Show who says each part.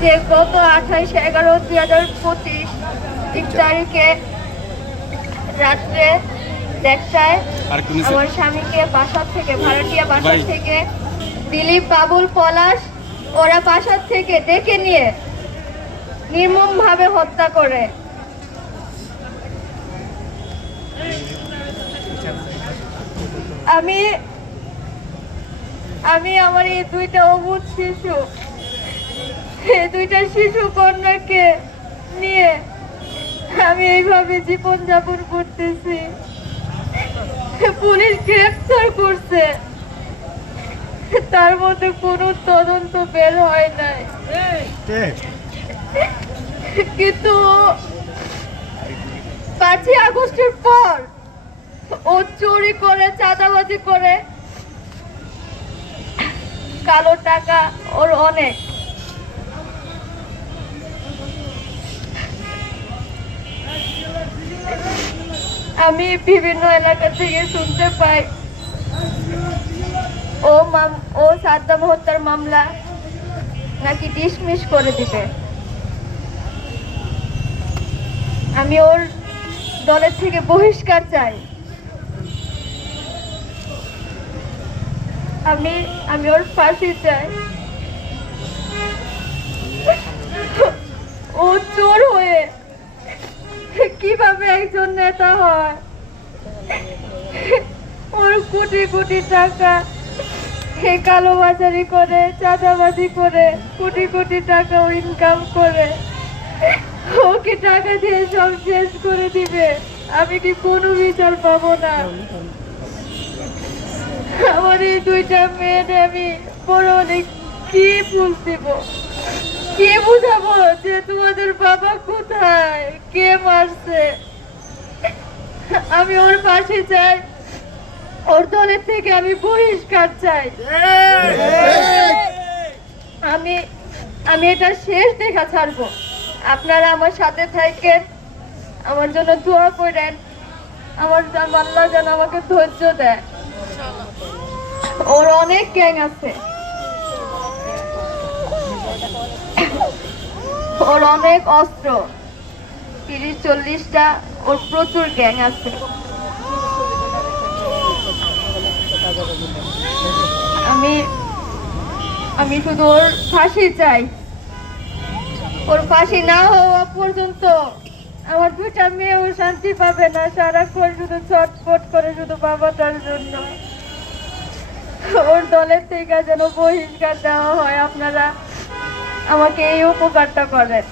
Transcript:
Speaker 1: যে গত আঠাইশ এগারো দুই হাজার পঁচিশ তিন তারিখে রাত্রে দেড়টায় আমার স্বামীকে বাসার থেকে ভাড়াটিয়া বাসার থেকে দিলীপ বাবুল পলাশ ওরা বাসার থেকে ডেকে নিয়ে নির্মম ভাবে হত্যা করে। আমি আমি আমার এই দুইটা অবুধ শিশু এই দুইটা শিশু কন্যাকে নিয়ে আমি এইভাবে জীবন যাপন করতেছি। পুলিশ গ্রেফতার করছে। তার মধ্যে কোনো তদন্ত বের হয় নাই। কিন্তু পাঁচই আগস্টের পর ও চুরি করে চাঁদাবাজি করে। কালো টাকা ওর অনেক। আমি বিভিন্ন এলাকা থেকে শুনতে পাই। ও মাম, ও সাদ্দাম হত্যার মামলা নাকি ডিসমিস করে দিবে? আমি ওর দলের থেকে বহিষ্কার চাই। আমি আমি ওর ফাঁসি চাই। ও চোর হয়ে কীভাবে একজন নেতা হয়? ওর কোটি কোটি টাকা হে কালোবাজারি করে, চাঁদাবাজি করে, কোটি কোটি টাকা ইনকাম করে। ওকে টাকা দিয়ে সব শেষ করে দিবে। আমি কি কোনো বিচার পাবো না? আমার এই দুইটা মেয়ের আমি বড় অনেক কি ফুল দিব? কে বুঝাবো যে তোমাদের বাবা কোথায়? কে মারছে? আমি ওর পাশে চাই ওর দলের থেকে আমি বহিষ্কার চাই। আমি আমি এটা শেষ দেখা ছাড়বো। আপনারা আমার সাথে থাকেন। আমার জন্য দোয়া করেন। আমার আল্লাহ যেন আমাকে ধৈর্য দেয়। ওর অনেক গ্যাং আছে। ওর অনেক অস্ত্র। তিরিশ, চল্লিশটা ওর প্রচুর গ্যাং আছে। আমি আমি শুধু ওর ফাঁসি চাই। ওর ফাঁসি না হওয়া পর্যন্ত আমার দুটা মেয়েও শান্তি পাবে না। সারাক্ষণ শুধু ছটফট করে শুধু বাবাটার জন্য। ওর দলের থেকে যেন বহিষ্কার দেওয়া হয় আপনারা। আমাকে এই উপকারটা করেন।